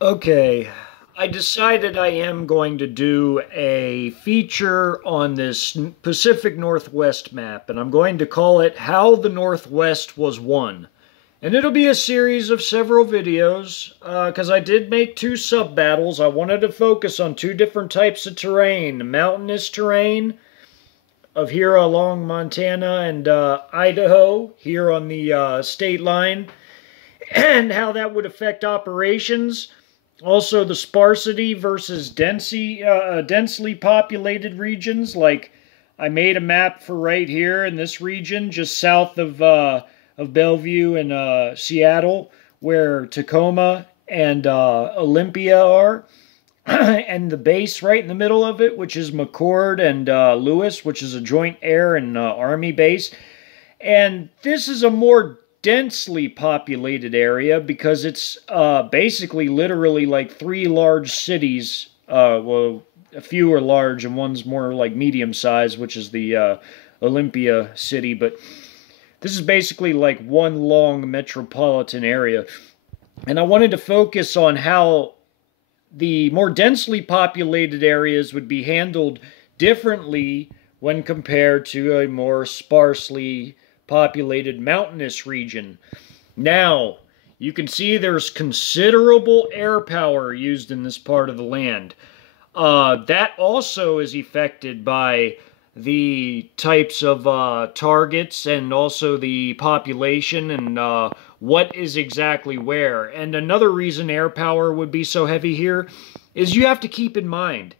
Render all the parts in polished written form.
Okay, I decided I am going to do a feature on this Pacific Northwest map, and I'm going to call it How the Northwest Was Won. And it'll be a series of several videos, because I did make two sub-battles. I wanted to focus on two different types of terrain. Mountainous terrain of here along Montana and Idaho, here on the state line, and how that would affect operations. Also, the sparsity versus densely populated regions. Like, I made a map for right here in this region, just south of Bellevue and Seattle, where Tacoma and Olympia are, and the base right in the middle of it, which is McCord and Lewis, which is a joint air and Army base. And this is a more densely populated area because it's basically literally like three large cities. Well, a few are large and one's more like medium size, which is the Olympia city. But this is basically like one long metropolitan area. And I wanted to focus on how the more densely populated areas would be handled differently when compared to a more sparsely populated mountainous region. Now, you can see there's considerable air power used in this part of the land. That also is affected by the types of targets and also the population and what is exactly where. And another reason air power would be so heavy here is you have to keep in mind,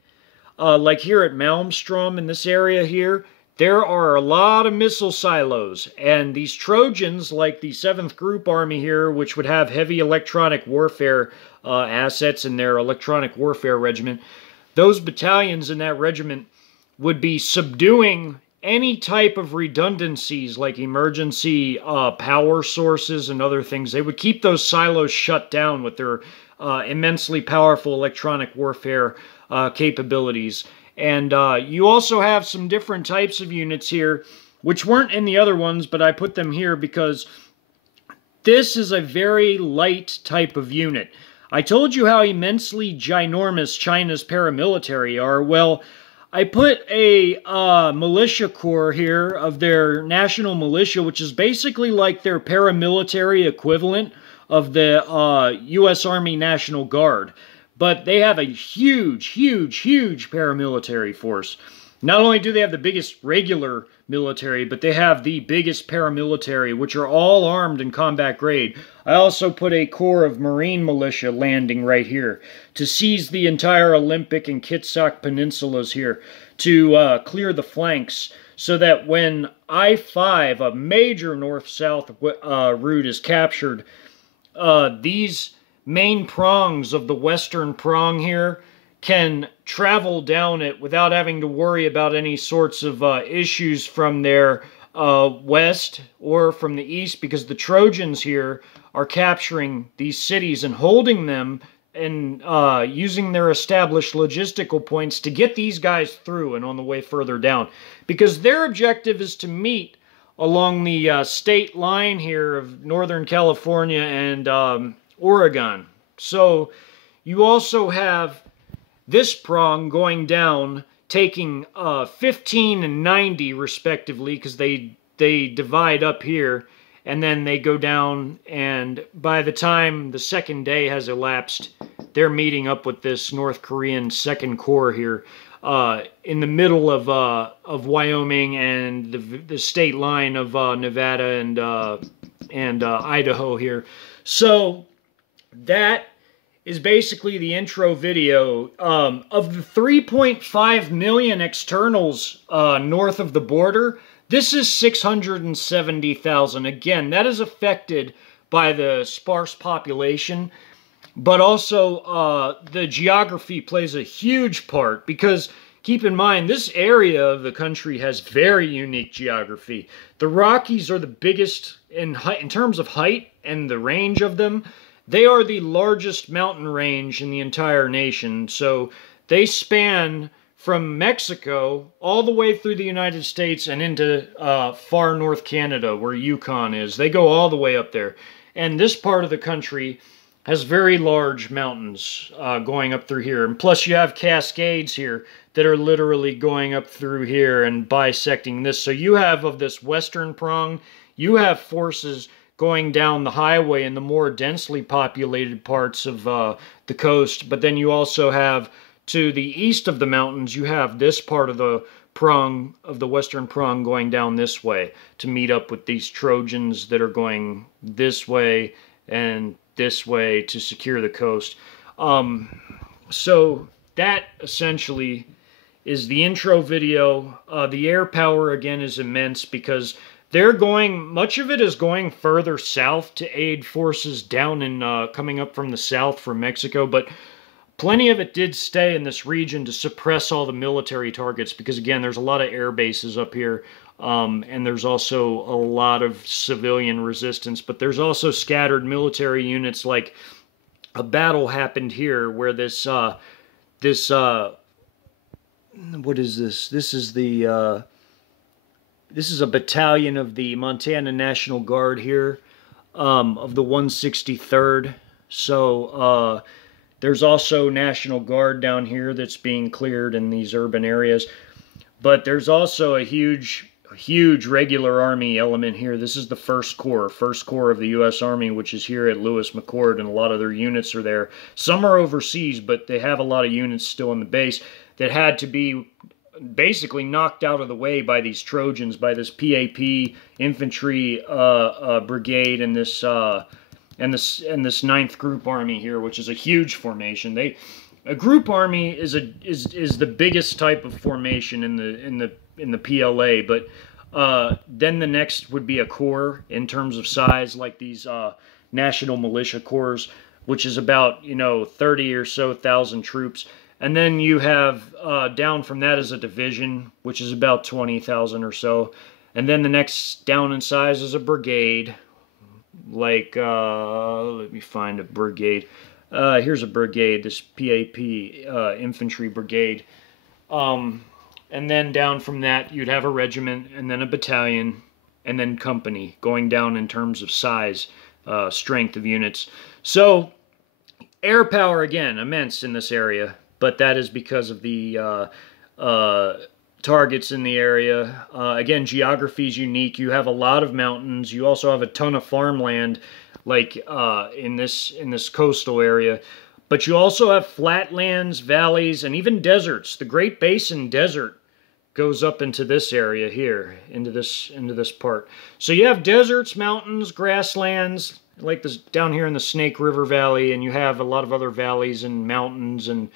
like here at Malmstrom in this area here, there are a lot of missile silos, and these Trojans, like the 7th Group Army here, which would have heavy electronic warfare assets in their electronic warfare regiment, those battalions in that regiment would be subduing any type of redundancies like emergency power sources and other things. They would keep those silos shut down with their immensely powerful electronic warfare capabilities. And you also have some different types of units here, which weren't in the other ones, but I put them here because this is a very light type of unit. I told you how immensely ginormous China's paramilitary are. Well, I put a militia corps here of their national militia, which is basically like their paramilitary equivalent of the U.S. Army National Guard. But they have a huge paramilitary force. Not only do they have the biggest regular military, but they have the biggest paramilitary, which are all armed and combat grade. I also put a corps of Marine militia landing right here to seize the entire Olympic and Kitsap peninsulas here, to clear the flanks, so that when I-5, a major north-south route, is captured, these main prongs of the western prong here can travel down it without having to worry about any sorts of issues from their west or from the east, because the Trojans here are capturing these cities and holding them and using their established logistical points to get these guys through and on the way further down, because their objective is to meet along the state line here of Northern California and Oregon. So you also have this prong going down, taking 15 and 90 respectively, because they divide up here, and then they go down, and by the time the second day has elapsed, they're meeting up with this North Korean 2nd Corps here in the middle of Wyoming and the state line of Nevada and Idaho here. So that is basically the intro video. Of the 3.5 million externals north of the border, this is 670,000. Again, that is affected by the sparse population, but also the geography plays a huge part, because keep in mind, this area of the country has very unique geography. The Rockies are the biggest in terms of height and the range of them. They are the largest mountain range in the entire nation, so they span from Mexico all the way through the United States and into far north Canada, where Yukon is. They go all the way up there. And this part of the country has very large mountains going up through here. And plus you have cascades here that are literally going up through here and bisecting this. So you have, of this western prong, you have forces going down the highway in the more densely populated parts of the coast. But then you also have, to the east of the mountains, you have this part of the prong, of the western prong, going down this way to meet up with these Trojans that are going this way and this way to secure the coast. So that essentially is the intro video. The air power again is immense because they're going, much of it is going further south to aid forces down in coming up from the south from Mexico, but plenty of it did stay in this region to suppress all the military targets because, again, there's a lot of air bases up here, and there's also a lot of civilian resistance, but there's also scattered military units. Like a battle happened here where this, what is this? This is the, this is a battalion of the Montana National Guard here, of the 163rd. So, there's also National Guard down here that's being cleared in these urban areas. But there's also a huge regular Army element here. This is the 1st Corps of the U.S. Army, which is here at Lewis McChord, and a lot of their units are there. Some are overseas, but they have a lot of units still in the base that had to be basically knocked out of the way by these Trojans, by this PAP infantry brigade and this 9th Group Army here, which is a huge formation. A Group Army is the biggest type of formation in the PLA, but then the next would be a corps in terms of size, like these National Militia Corps, which is about 30 or so thousand troops. And then you have down from that is a division, which is about 20,000 or so. And then the next down in size is a brigade. Like, let me find a brigade. Here's a brigade, this PAP infantry brigade. And then down from that, you'd have a regiment, and then a battalion, and then company, going down in terms of size, strength of units. So, air power, again, immense in this area, but that is because of the targets in the area. Again, geography is unique. You have a lot of mountains. You also have a ton of farmland, like in this coastal area. But you also have flatlands, valleys, and even deserts. The Great Basin Desert goes up into this area here, into this part. So you have deserts, mountains, grasslands, like this down here in the Snake River Valley, and you have a lot of other valleys and mountains and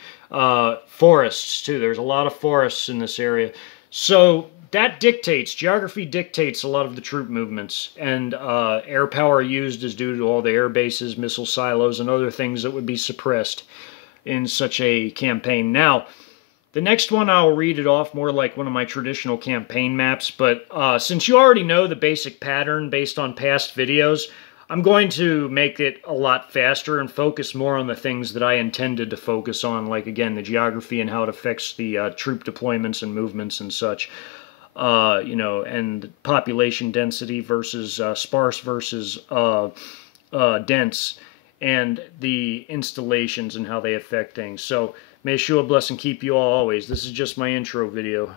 forests too. There's a lot of forests in this area. So that dictates, geography dictates a lot of the troop movements, and air power used is due to all the air bases, missile silos, and other things that would be suppressed in such a campaign. Now, the next one, I'll read it off more like one of my traditional campaign maps, but since you already know the basic pattern based on past videos, I'm going to make it a lot faster and focus more on the things that I intended to focus on, like, again, the geography and how it affects the troop deployments and movements and such, and population density versus sparse versus dense, and the installations and how they affect things. So, may Yeshua bless and keep you all always. This is just my intro video.